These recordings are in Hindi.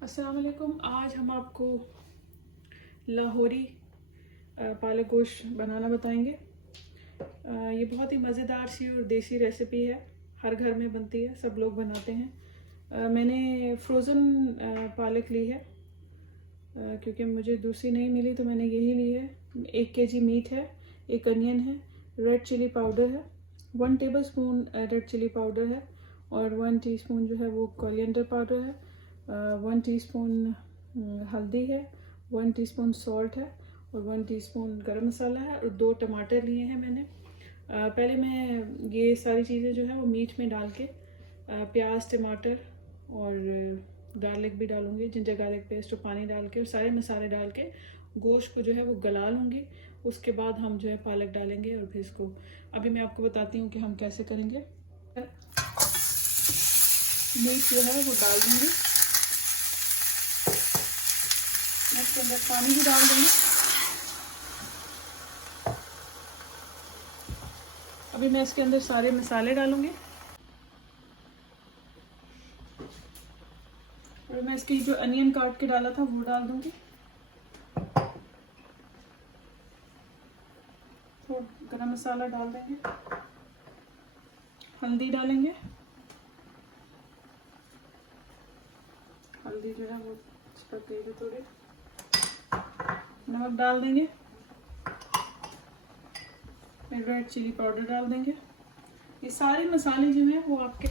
अस्सलाम वालेकुम। आज हम आपको लाहौरी पालक गोश्त बनाना बताएंगे। ये बहुत ही मज़ेदार सी और देसी रेसिपी है, हर घर में बनती है, सब लोग बनाते हैं। मैंने फ्रोज़न पालक ली है क्योंकि मुझे दूसरी नहीं मिली तो मैंने यही ली है। 1 kg मीट है, 1 अनियन है, रेड चिली पाउडर है, 1 टेबलस्पून रेड चिली पाउडर है और 1 टीस्पून जो है वो कोरिएंडर पाउडर है, 1 टीस्पून हल्दी है, 1 टीस्पून सॉल्ट है और 1 टीस्पून गरम मसाला है और 2 टमाटर लिए हैं मैंने। पहले मैं ये सारी चीज़ें जो है वो मीट में डाल के प्याज, टमाटर और गार्लिक भी डालूंगी, जिंजर गार्लिक पेस्ट और पानी डाल के और सारे मसाले डाल के गोश्त को जो है वो गला लूँगी। उसके बाद हम जो है पालक डालेंगे और फिर इसको अभी मैं आपको बताती हूँ कि हम कैसे करेंगे। मीट जो है वो डाल दूँगी, मैं इसके अंदर पानी भी डाल दूँगी। अभी मैं इसके अंदर सारे मसाले डालूँगी और मैं इसकी जो अनियन काट के डाला था वो डाल दूँगी। थोड़ा गरम मसाला डाल देंगे, हल्दी डालेंगे, हल्दी जो है वो पकेगी थोड़ी, नमक डाल देंगे, फिर रेड चिली पाउडर डाल देंगे। ये सारे मसाले जो हैं वो आपके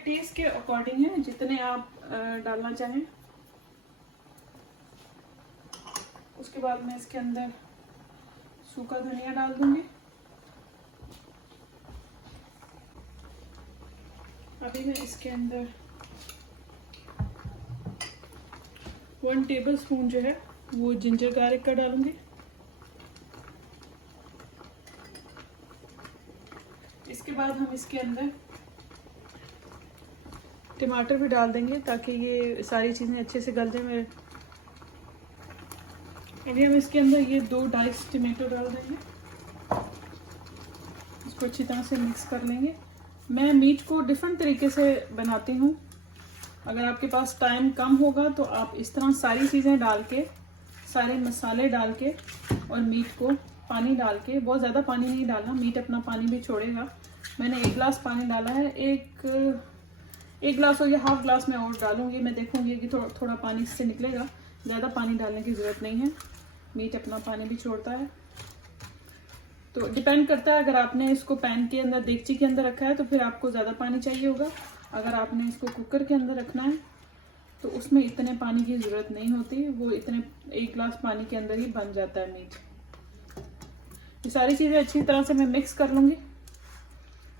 टेस्ट के अकॉर्डिंग है, जितने आप डालना चाहें। उसके बाद मैं इसके अंदर सूखा धनिया डाल दूंगी। अभी मैं इसके अंदर 1 टेबलस्पून जो है वो जिंजर गार्लिक का डालूंगी। इसके बाद हम इसके अंदर टमाटर भी डाल देंगे ताकि ये सारी चीज़ें अच्छे से गल जाए मेरे। अभी हम इसके अंदर ये 2 डाइस टमाटो डाल देंगे, इसको अच्छी तरह से मिक्स कर लेंगे। मैं मीट को डिफरेंट तरीके से बनाती हूँ। अगर आपके पास टाइम कम होगा तो आप इस तरह सारी चीज़ें डाल के, सारे मसाले डाल के और मीट को पानी डाल के, बहुत ज़्यादा पानी नहीं डालना, मीट अपना पानी भी छोड़ेगा। मैंने 1 गिलास पानी डाला है, एक गिलास और या हाफ गिलास में और डालूंगी। मैं देखूंगी कि थोड़ा पानी इससे निकलेगा, ज़्यादा पानी डालने की ज़रूरत नहीं है, मीट अपना पानी भी छोड़ता है। तो डिपेंड करता है, अगर आपने इसको पैन के अंदर, देगची के अंदर रखा है तो फिर आपको ज़्यादा पानी चाहिए होगा। अगर आपने इसको कुकर के अंदर रखना है तो उसमें इतने पानी की ज़रूरत नहीं होती, वो इतने 1 गिलास पानी के अंदर ही बन जाता है मीट। ये सारी चीज़ें अच्छी तरह से मैं मिक्स कर लूँगी।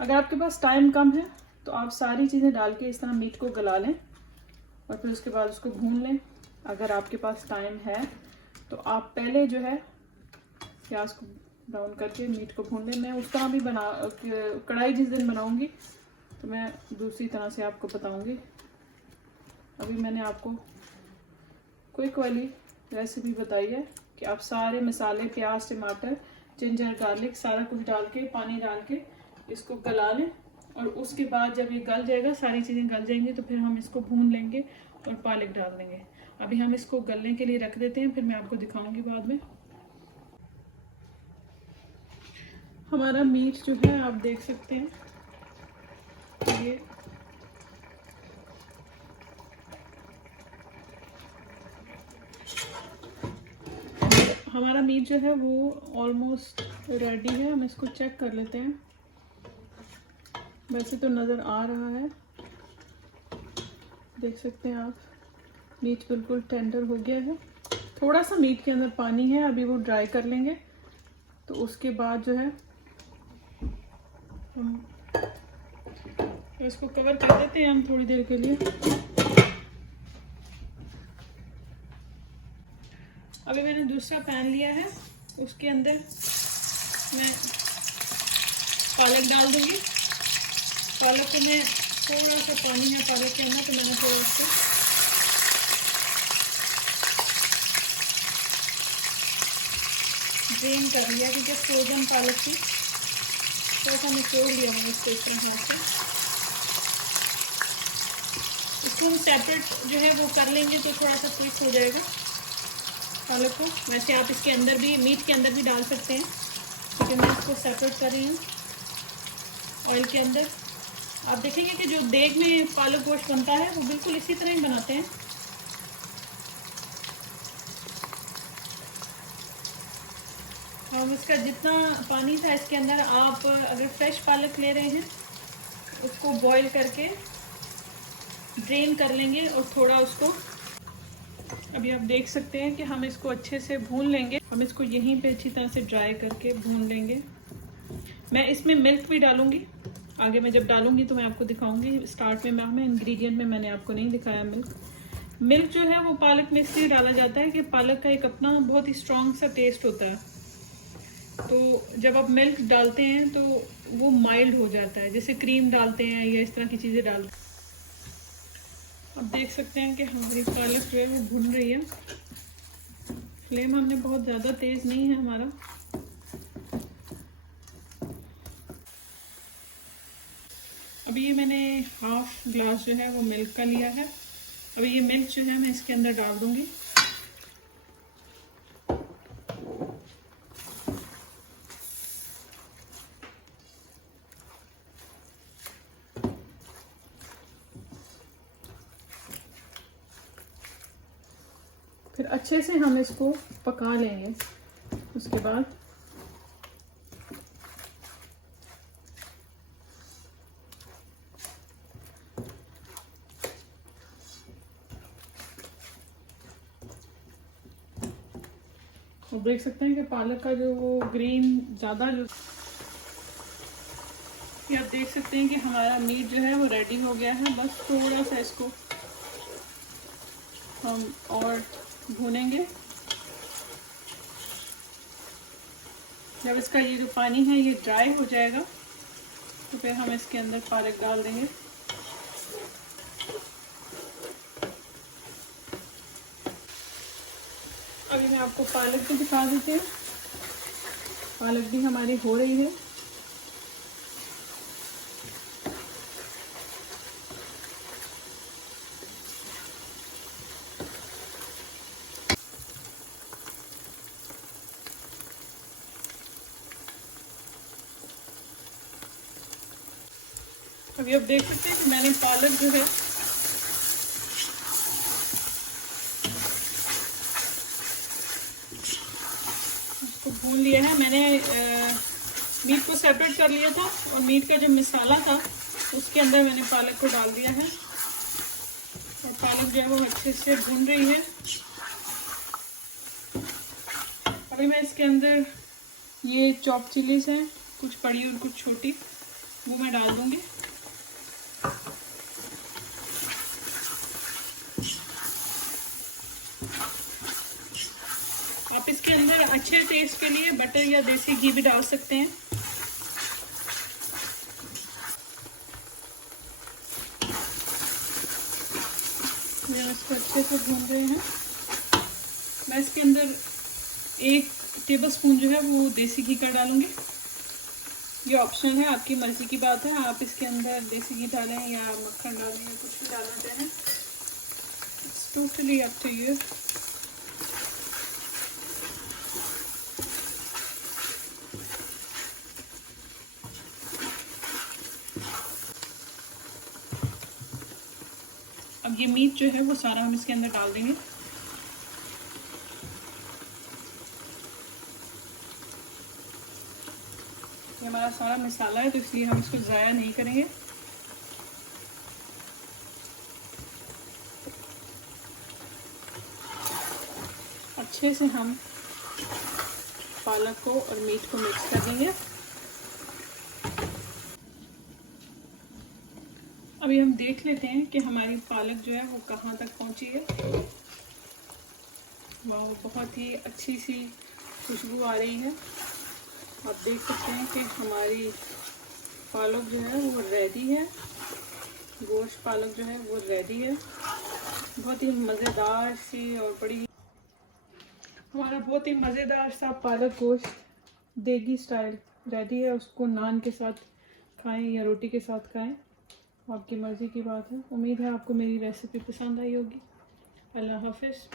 अगर आपके पास टाइम कम है तो आप सारी चीज़ें डाल के इस तरह मीट को गला लें और फिर उसके बाद उसको भून लें। अगर आपके पास टाइम है तो आप पहले जो है प्याज को ब्राउन करके मीट को भून लें। मैं उस तरह भी कढ़ाई जिस दिन बनाऊंगी तो मैं दूसरी तरह से आपको बताऊंगी। अभी मैंने आपको क्विक वाली रेसिपी बताई है कि आप सारे मसाले, प्याज, टमाटर, जिंजर गार्लिक सारा कुछ डाल के, पानी डाल के इसको गला लें और उसके बाद जब ये गल जाएगा, सारी चीज़ें गल जाएंगी तो फिर हम इसको भून लेंगे और पालक डाल देंगे। अभी हम इसको गलने के लिए रख देते हैं, फिर मैं आपको दिखाऊंगी बाद में। हमारा मीट जो है आप देख सकते हैं, ये हमारा मीट जो है वो ऑलमोस्ट रेडी है। हम इसको चेक कर लेते हैं। वैसे तो नज़र आ रहा है, देख सकते हैं आप, मीट बिल्कुल टेंडर हो गया है। थोड़ा सा मीट के अंदर पानी है, अभी वो ड्राई कर लेंगे तो उसके बाद जो है हम इसको कवर कर देते हैं हम थोड़ी देर के लिए। अभी मैंने दूसरा पैन लिया है, उसके अंदर मैं पालक डाल दूंगी। पालक में थोड़ा सा पानी है पालक के अंदर, तो मैंने थोड़ा सा ड्रेन कर लिया क्योंकि फ्रोजन पालक थी, थोड़ा सा निचोड़ लिया मैंने इसको इस तरह हाथ से। इसको हम सेपरेट जो है वो कर लेंगे तो थोड़ा सा क्विक हो जाएगा पालक को। वैसे आप इसके अंदर भी, मीट के अंदर भी डाल सकते हैं, क्योंकि मैं इसको सेपरेट कर रही हूँ ऑयल के अंदर। आप देखेंगे कि जो देग में पालक गोश्त बनता है वो बिल्कुल इसी तरह ही बनाते हैं। और इसका जितना पानी था इसके अंदर, आप अगर फ्रेश पालक ले रहे हैं उसको बॉईल करके ड्रेन कर लेंगे और थोड़ा उसको, अभी आप देख सकते हैं कि हम इसको अच्छे से भून लेंगे। हम इसको यहीं पे अच्छी तरह से ड्राई करके भून लेंगे। मैं इसमें मिल्क भी डालूंगी, आगे मैं जब डालूंगी तो मैं आपको दिखाऊंगी। स्टार्ट में मैं इंग्रेडिएंट में मैंने आपको नहीं दिखाया मिल्क जो है वो पालक में इसलिए डाला जाता है कि पालक का एक अपना बहुत ही स्ट्रॉन्ग सा टेस्ट होता है, तो जब आप मिल्क डालते हैं तो वो माइल्ड हो जाता है, जैसे क्रीम डालते हैं या इस तरह की चीज़ें डालते हैं। अब देख सकते हैं कि हमारी पालक जो है वो भुन रही है। फ्लेम हमने बहुत ज़्यादा तेज़ नहीं है हमारा। अभी ये मैंने हाफ ग्लास जो है वो मिल्क का लिया है। अभी ये मिल्क जो है मैं इसके अंदर डाल दूंगी। फिर अच्छे से हम इसको पका लेंगे। उसके बाद और देख सकते हैं कि पालक का जो वो ग्रीन ज़्यादा जो, ये आप देख सकते हैं कि हमारा मीट जो है वो रेडी हो गया है। बस थोड़ा सा इसको हम और भूनेंगे। जब इसका ये जो पानी है ये ड्राई हो जाएगा तो फिर हम इसके अंदर पालक डाल देंगे। अभी मैं आपको पालक भी दिखा देती हूँ। पालक भी हमारी हो रही है। अभी आप देख सकते हैं कि मैंने पालक जो है उसको भून लिया है। मैंने मीट को सेपरेट कर लिया था और मीट का जो मसाला था उसके अंदर मैंने पालक को डाल दिया है और पालक जो है वो अच्छे से भून रही है। अभी मैं इसके अंदर ये चॉप चिलीज हैं, कुछ बड़ी और कुछ छोटी, वो मैं डाल दूंगी। आप इसके अंदर अच्छे टेस्ट के लिए बटर या देसी घी भी डाल सकते हैं। मैं इसको अच्छे से भून रहे हैं। मैं इसके अंदर 1 टेबलस्पून जो है वो देसी घी का डालूंगी। ये ऑप्शनल है, आपकी मर्जी की बात है। आप इसके अंदर देसी घी डालें या मक्खन डालें या कुछ भी डालना चाहें, it's totally up to you. अब ये मीट जो है वो सारा हम इसके अंदर डाल देंगे। ये हमारा सारा मसाला है तो इसलिए हम इसको ज़ाया नहीं करेंगे। अच्छे से हम पालक को और मीट को मिक्स कर देंगे। अभी हम देख लेते हैं कि हमारी पालक जो है वो कहाँ तक पहुँची है। वाह, बहुत ही अच्छी सी खुशबू आ रही है। आप देख सकते हैं कि हमारी पालक जो है वो रेडी है। गोश्त पालक जो है वो रेडी है। बहुत ही मज़ेदार सी और बड़ी, हमारा बहुत ही मज़ेदार सा पालक गोश्त देगी स्टाइल रेडी है। उसको नान के साथ खाएं या रोटी के साथ खाएं, आपकी मर्ज़ी की बात है। उम्मीद है आपको मेरी रेसिपी पसंद आई होगी। अल्लाह हाफिज़।